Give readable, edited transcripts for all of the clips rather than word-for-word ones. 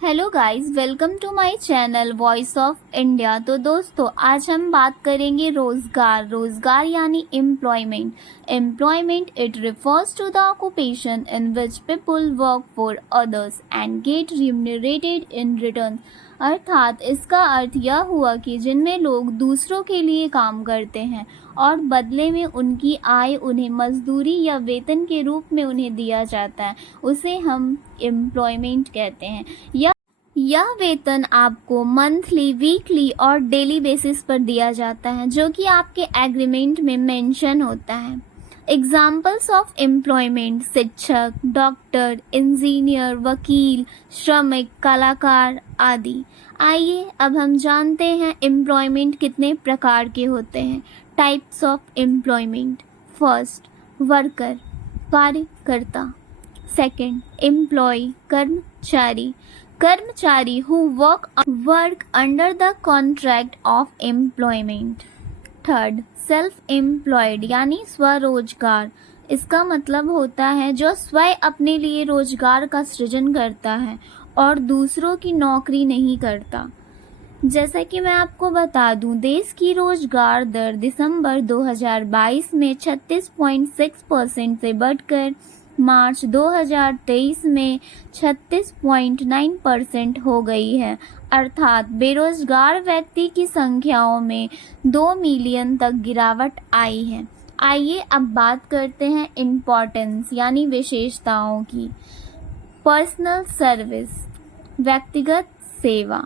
Hello guys, welcome to my channel voice of India. तो दोस्तों, आज हम बात करेंगे रोजगार यानी employment it refers to the occupation in which people work for others and get remunerated in return. अर्थात इसका अर्थ यह हुआ कि जिनमें लोग दूसरों के लिए काम करते हैं और बदले में उनकी आय उन्हें मजदूरी या वेतन के रूप में उन्हें दिया जाता है, उसे हम एम्प्लॉयमेंट कहते हैं। यह वेतन आपको मंथली, वीकली और डेली बेसिस पर दिया जाता है, जो कि आपके एग्रीमेंट में मेंशन होता है। एग्जाम्पल्स ऑफ एम्प्लॉयमेंट: शिक्षक, डॉक्टर, इंजीनियर, वकील, श्रमिक, कलाकार आदि। आइए अब हम जानते हैं एम्प्लॉयमेंट कितने प्रकार के होते हैं। Types of employment: first, worker, कार्यकर्ता। सेकंड, एम्प्लॉय, कर्मचारी who work under the contract of employment. Third, self employed यानी स्वरोजगार। इसका मतलब होता है जो स्वयं अपने लिए रोजगार का सृजन करता है और दूसरों की नौकरी नहीं करता। जैसा कि मैं आपको बता दूं, देश की रोजगार दर दिसंबर 2022 में 36.6% से बढ़कर मार्च 2023 में 36.9% हो गई है। अर्थात बेरोजगार व्यक्ति की संख्याओं में 2 मिलियन तक गिरावट आई है। आइए अब बात करते हैं इम्पोर्टेंस यानी विशेषताओं की। पर्सनल सर्विस, व्यक्तिगत सेवा।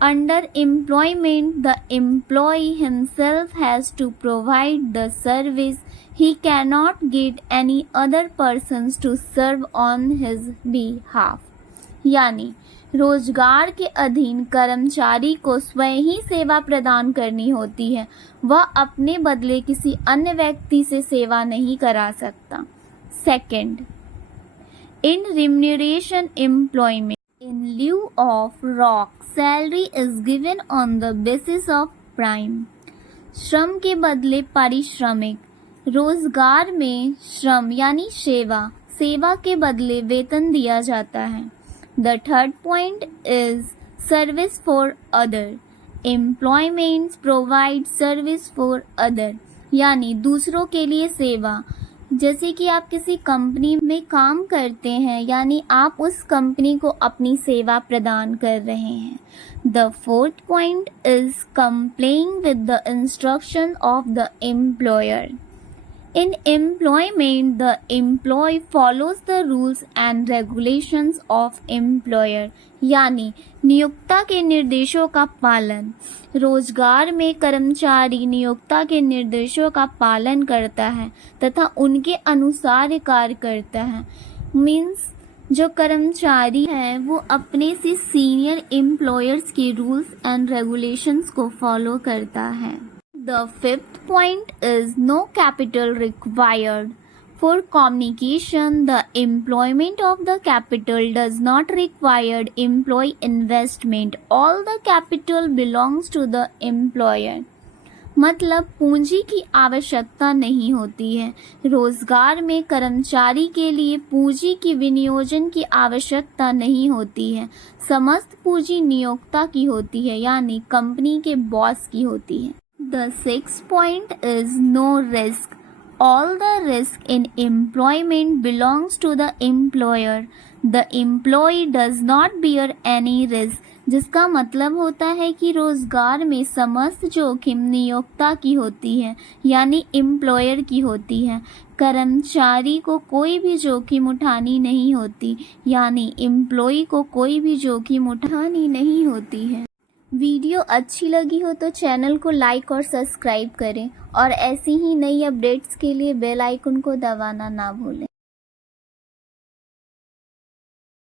Under employment, the employee himself has to provide the service. He cannot get any other persons to serve on his behalf. यानी रोजगार के अधीन कर्मचारी को स्वयं ही सेवा प्रदान करनी होती है, वह अपने बदले किसी अन्य व्यक्ति से सेवा नहीं करा सकता। Second, in remuneration employment, in lieu of ROC, salary is given on the basis of prime. श्रम के बदले पारिश्रमिक। रोजगार में श्रम यानी सेवा के बदले वेतन दिया जाता है। The third point is service for other. Employment provides service for other, यानी दूसरों के लिए सेवा। जैसे कि आप किसी कंपनी में काम करते हैं, यानी आप उस कंपनी को अपनी सेवा प्रदान कर रहे हैं। The fourth point is complying with the instruction of the employer. In employment, the employee follows the rules and regulations of employer, यानी नियोक्ता के निर्देशों का पालन। रोजगार में कर्मचारी नियोक्ता के निर्देशों का पालन करता है तथा उनके अनुसार कार्य करता है। मीन्स जो कर्मचारी है वो अपने से सीनियर एम्प्लॉयर्स के रूल्स एंड रेगुलेशंस को फॉलो करता है। The fifth point is no capital required. For communication, the employment of the capital does not require employee investment. All the capital belongs to the employer. मतलब पूंजी की आवश्यकता नहीं होती है। रोजगार में कर्मचारी के लिए पूंजी की विनियोजन की आवश्यकता नहीं होती है। समस्त पूंजी नियोक्ता की होती है, यानी कंपनी के बॉस की होती है। The sixth point is no risk. All the risk in employment belongs to the employer. The employee does not bear any risk. जिसका मतलब होता है कि रोजगार में समस्त जोखिम नियोक्ता की होती है, यानी एम्प्लॉयर की होती है। कर्मचारी को कोई भी जोखिम उठानी नहीं होती, यानी एम्प्लॉय को कोई भी जोखिम उठानी नहीं होती है। वीडियो अच्छी लगी हो तो चैनल को लाइक और सब्सक्राइब करें और ऐसी ही नई अपडेट्स के लिए बेल आइकन को दबाना ना भूलें।